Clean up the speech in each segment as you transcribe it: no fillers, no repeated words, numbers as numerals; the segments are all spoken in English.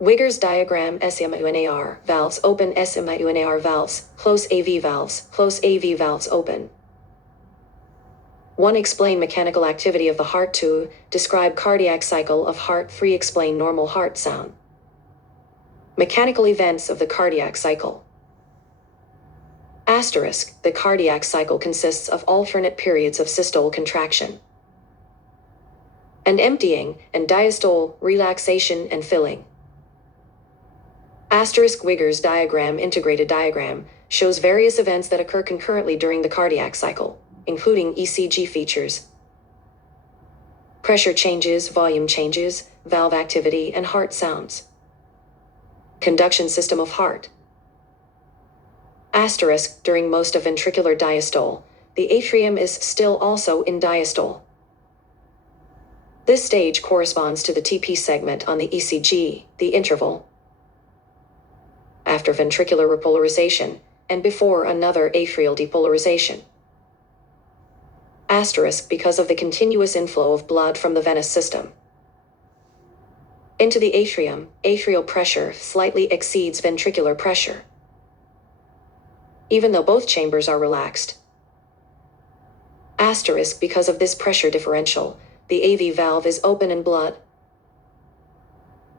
Wigger's diagram. SMUNAR valves open, SMUNAR valves close, AV valves close, AV valves open. 1. Explain mechanical activity of the heart. 2. Describe cardiac cycle of heart. 3. Explain normal heart sound. Mechanical events of the cardiac cycle. Asterisk, the cardiac cycle consists of alternate periods of systole contraction and emptying, and diastole, relaxation and filling. Asterisk, Wigger's diagram, integrated diagram, shows various events that occur concurrently during the cardiac cycle, including ECG features, pressure changes, volume changes, valve activity, and heart sounds. Conduction system of heart. Asterisk, during most of ventricular diastole, the atrium is still also in diastole. This stage corresponds to the TP segment on the ECG, the interval after ventricular repolarization, and before another atrial depolarization. Asterisk, because of the continuous inflow of blood from the venous system into the atrium, atrial pressure slightly exceeds ventricular pressure, even though both chambers are relaxed. Asterisk, because of this pressure differential, the AV valve is open and blood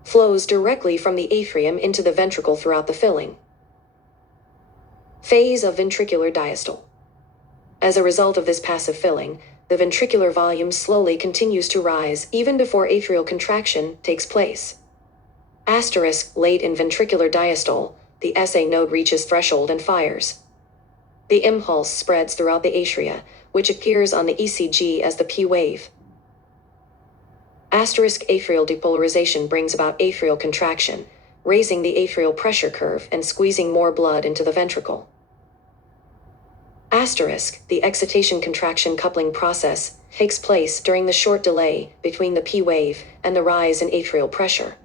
flows directly from the atrium into the ventricle throughout the filling phase of ventricular diastole. As a result of this passive filling, the ventricular volume slowly continues to rise even before atrial contraction takes place. Asterisk, late in ventricular diastole, the SA node reaches threshold and fires. The impulse spreads throughout the atria, which appears on the ECG as the P wave. Asterisk, atrial depolarization brings about atrial contraction, raising the atrial pressure curve and squeezing more blood into the ventricle. Asterisk, the excitation-contraction coupling process takes place during the short delay between the P wave and the rise in atrial pressure.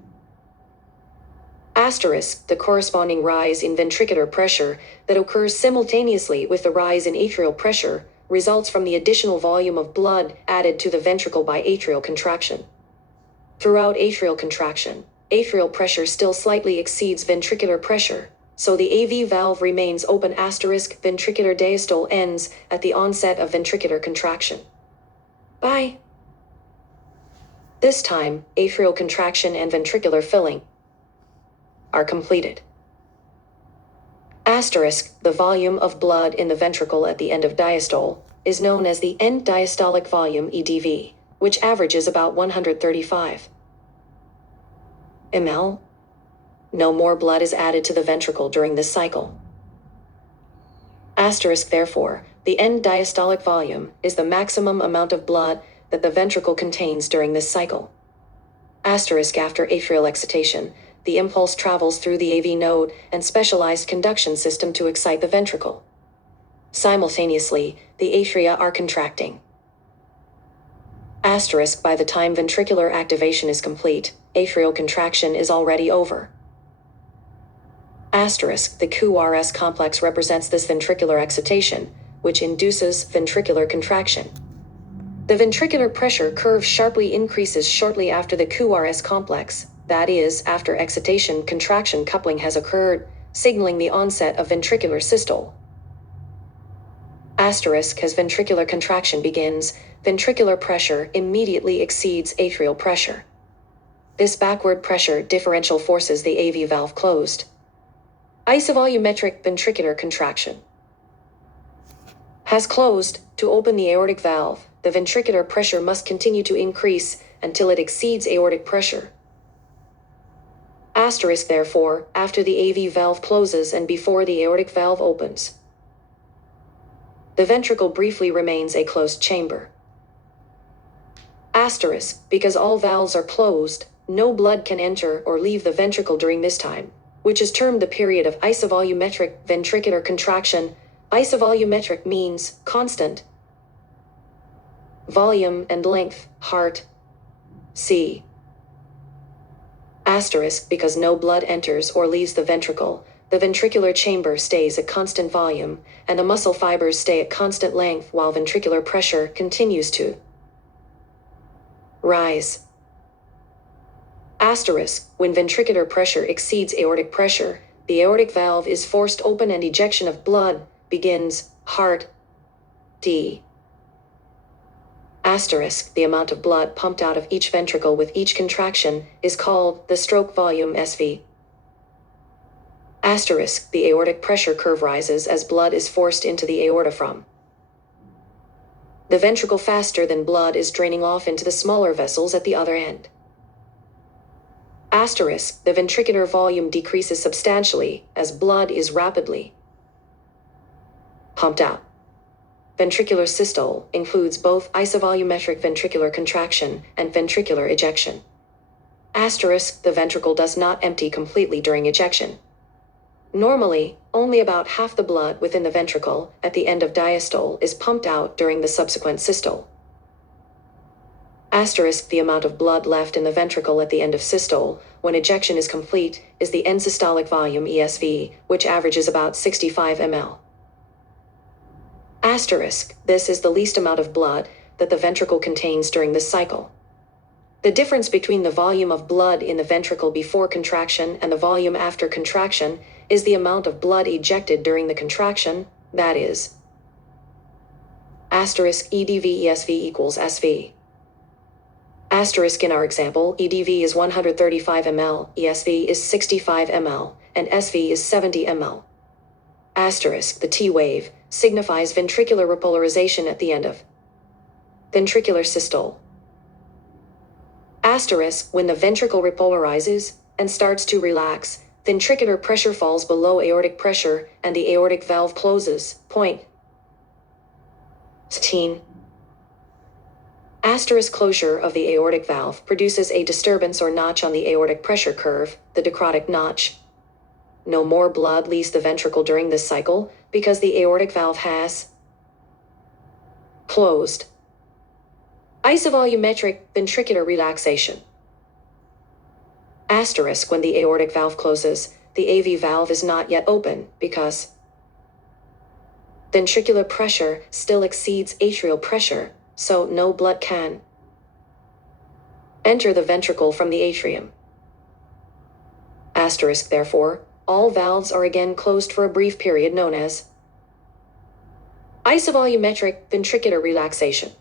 Asterisk, the corresponding rise in ventricular pressure that occurs simultaneously with the rise in atrial pressure results from the additional volume of blood added to the ventricle by atrial contraction. Throughout atrial contraction, atrial pressure still slightly exceeds ventricular pressure, so the AV valve remains open. Asterisk, ventricular diastole ends at the onset of ventricular contraction. By this time, atrial contraction and ventricular filling are completed. Asterisk, the volume of blood in the ventricle at the end of diastole is known as the end diastolic volume, EDV, which averages about 135 ml. No more blood is added to the ventricle during this cycle. Asterisk, therefore, the end diastolic volume is the maximum amount of blood that the ventricle contains during this cycle. Asterisk, after atrial excitation, the impulse travels through the AV node and specialized conduction system to excite the ventricle. Simultaneously, the atria are contracting. Asterisk, by the time ventricular activation is complete, atrial contraction is already over. Asterisk, the QRS complex represents this ventricular excitation, which induces ventricular contraction. The ventricular pressure curve sharply increases shortly after the QRS complex, that is, after excitation-contraction coupling has occurred, signaling the onset of ventricular systole. Asterisk, as ventricular contraction begins, ventricular pressure immediately exceeds atrial pressure. This backward pressure differential forces the AV valve closed. Isovolumetric ventricular contraction has closed. To open the aortic valve, the ventricular pressure must continue to increase until it exceeds aortic pressure. Asterisk, therefore, after the AV valve closes and before the aortic valve opens, the ventricle briefly remains a closed chamber. Asterisk, because all valves are closed, no blood can enter or leave the ventricle during this time, which is termed the period of isovolumetric ventricular contraction. Isovolumetric means constant volume and length, heart, C. Asterisk, because no blood enters or leaves the ventricle, the ventricular chamber stays at constant volume, and the muscle fibers stay at constant length while ventricular pressure continues to rise. Asterisk, when ventricular pressure exceeds aortic pressure, the aortic valve is forced open and ejection of blood begins. Heart D. Asterisk, the amount of blood pumped out of each ventricle with each contraction is called the stroke volume SV. Asterisk, the aortic pressure curve rises as blood is forced into the aorta from the ventricle faster than blood is draining off into the smaller vessels at the other end. Asterisk, the ventricular volume decreases substantially as blood is rapidly pumped out. Ventricular systole includes both isovolumetric ventricular contraction and ventricular ejection. Asterisk, the ventricle does not empty completely during ejection. Normally, only about half the blood within the ventricle at the end of diastole is pumped out during the subsequent systole. Asterisk, the amount of blood left in the ventricle at the end of systole, when ejection is complete, is the end systolic volume ESV, which averages about 65 ml. Asterisk, this is the least amount of blood that the ventricle contains during this cycle. The difference between the volume of blood in the ventricle before contraction and the volume after contraction is the amount of blood ejected during the contraction, that is. Asterisk, EDV ESV equals SV. Asterisk, in our example, EDV is 135 ml, ESV is 65 ml, and SV is 70 ml. Asterisk, the T wave signifies ventricular repolarization at the end of ventricular systole. Asterisk, when the ventricle repolarizes and starts to relax, ventricular pressure falls below aortic pressure and the aortic valve closes. Point 16. Asterisk, closure of the aortic valve produces a disturbance or notch on the aortic pressure curve, the decrotic notch. No more blood leaves the ventricle during this cycle because the aortic valve has closed. Isovolumetric ventricular relaxation. Asterisk, when the aortic valve closes, the AV valve is not yet open because ventricular pressure still exceeds atrial pressure, so no blood can enter the ventricle from the atrium. Asterisk, therefore, all valves are again closed for a brief period known as isovolumetric ventricular relaxation.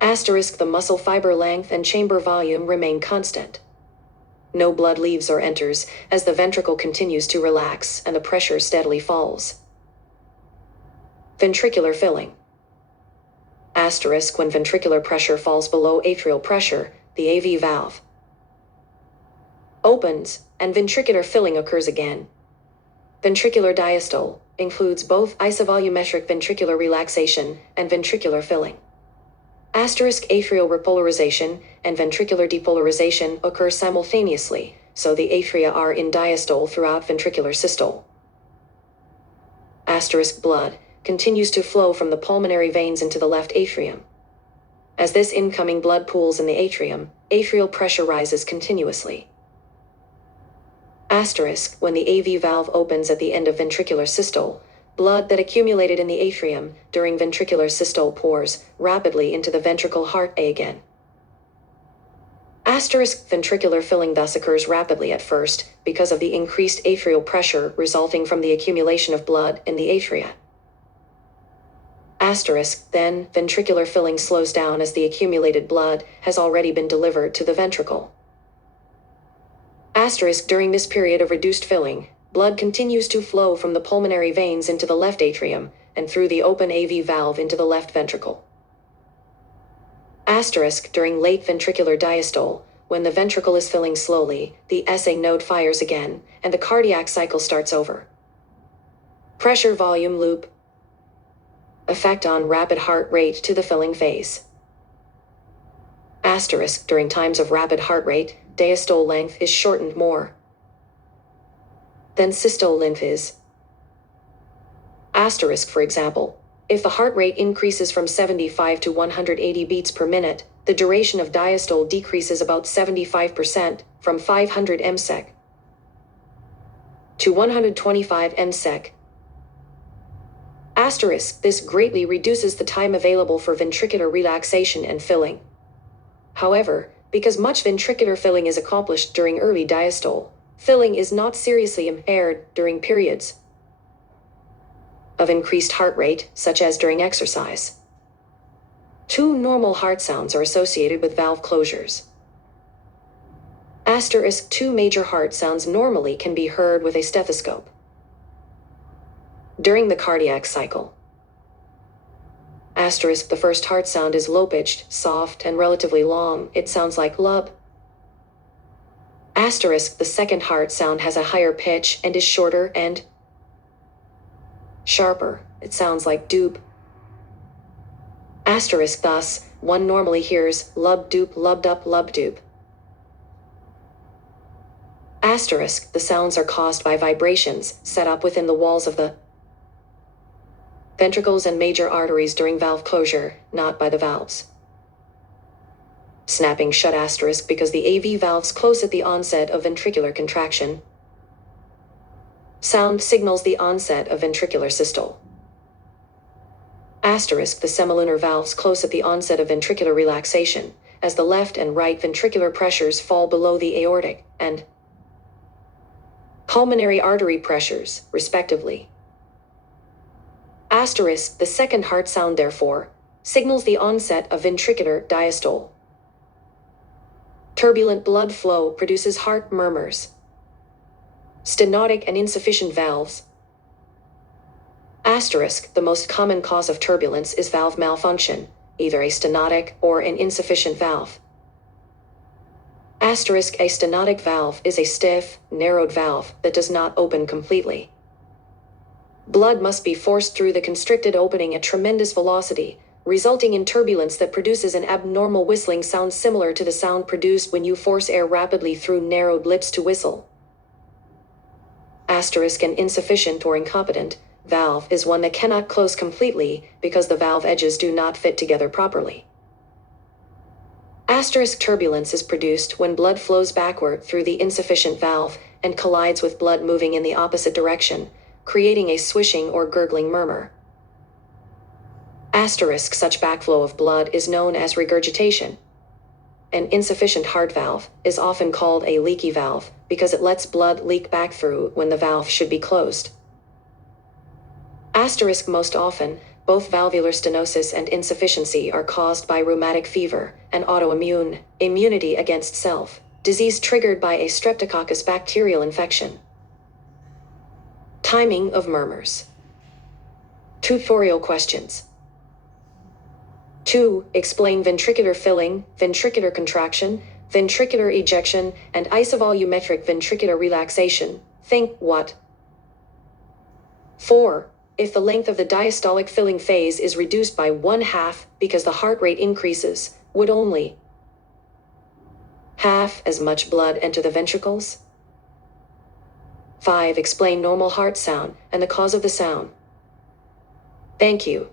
Asterisk, the muscle fiber length and chamber volume remain constant. No blood leaves or enters as the ventricle continues to relax and the pressure steadily falls. Ventricular filling. Asterisk, when ventricular pressure falls below atrial pressure, the AV valve opens and ventricular filling occurs again. Ventricular diastole includes both isovolumetric ventricular relaxation and ventricular filling. Asterisk, atrial repolarization and ventricular depolarization occur simultaneously, so the atria are in diastole throughout ventricular systole. Asterisk, blood continues to flow from the pulmonary veins into the left atrium. As this incoming blood pools in the atrium, atrial pressure rises continuously. Asterisk, when the AV valve opens at the end of ventricular systole, blood that accumulated in the atrium during ventricular systole pours rapidly into the ventricle heart A again. Asterisk, ventricular filling thus occurs rapidly at first because of the increased atrial pressure resulting from the accumulation of blood in the atria. Asterisk, then ventricular filling slows down as the accumulated blood has already been delivered to the ventricle. Asterisk, during this period of reduced filling, blood continues to flow from the pulmonary veins into the left atrium and through the open AV valve into the left ventricle. Asterisk, during late ventricular diastole, when the ventricle is filling slowly, the SA node fires again, and the cardiac cycle starts over. Pressure volume loop. Effect on rapid heart rate to the filling phase. Asterisk, during times of rapid heart rate, diastole length is shortened more than systole length is. Asterisk, for example, if the heart rate increases from 75 to 180 beats per minute, the duration of diastole decreases about 75% from 500 msec to 125 msec. Asterisk, this greatly reduces the time available for ventricular relaxation and filling. However, because much ventricular filling is accomplished during early diastole, filling is not seriously impaired during periods of increased heart rate, such as during exercise. 2 normal heart sounds are associated with valve closures. Asterisk 2 major heart sounds normally can be heard with a stethoscope during the cardiac cycle. Asterisk the first heart sound is low-pitched, soft, and relatively long. It sounds like lub. Asterisk the second heart sound has a higher pitch and is shorter and sharper. It sounds like doob. Asterisk thus, one normally hears lub doop lubbed up lub doob. Asterisk the sounds are caused by vibrations set up within the walls of the ventricles and major arteries during valve closure, not by the valves. Snapping shut asterisk because the AV valves close at the onset of ventricular contraction. Sound signals the onset of ventricular systole. Asterisk the semilunar valves close at the onset of ventricular relaxation, as the left and right ventricular pressures fall below the aortic and pulmonary artery pressures, respectively. Asterisk the second heart sound, therefore, signals the onset of ventricular diastole. Turbulent blood flow produces heart murmurs. Stenotic and insufficient valves. Asterisk the most common cause of turbulence is valve malfunction, either a stenotic or an insufficient valve. Asterisk a stenotic valve is a stiff, narrowed valve that does not open completely. Blood must be forced through the constricted opening at tremendous velocity, resulting in turbulence that produces an abnormal whistling sound similar to the sound produced when you force air rapidly through narrowed lips to whistle. Asterisk an insufficient or incompetent valve is one that cannot close completely because the valve edges do not fit together properly. Asterisk turbulence is produced when blood flows backward through the insufficient valve and collides with blood moving in the opposite direction, creating a swishing or gurgling murmur. Asterisk such backflow of blood is known as regurgitation. An insufficient heart valve is often called a leaky valve because it lets blood leak back through when the valve should be closed. Asterisk most often, both valvular stenosis and insufficiency are caused by rheumatic fever, an autoimmune immunity against self disease triggered by a streptococcus bacterial infection. Timing of murmurs. Tutorial questions. 2. Explain ventricular filling, ventricular contraction, ventricular ejection, and isovolumetric ventricular relaxation. Think what? 4. If the length of the diastolic filling phase is reduced by 1/2 because the heart rate increases, would only half as much blood enter the ventricles? 5. Explain normal heart sound and the cause of the sound. Thank you.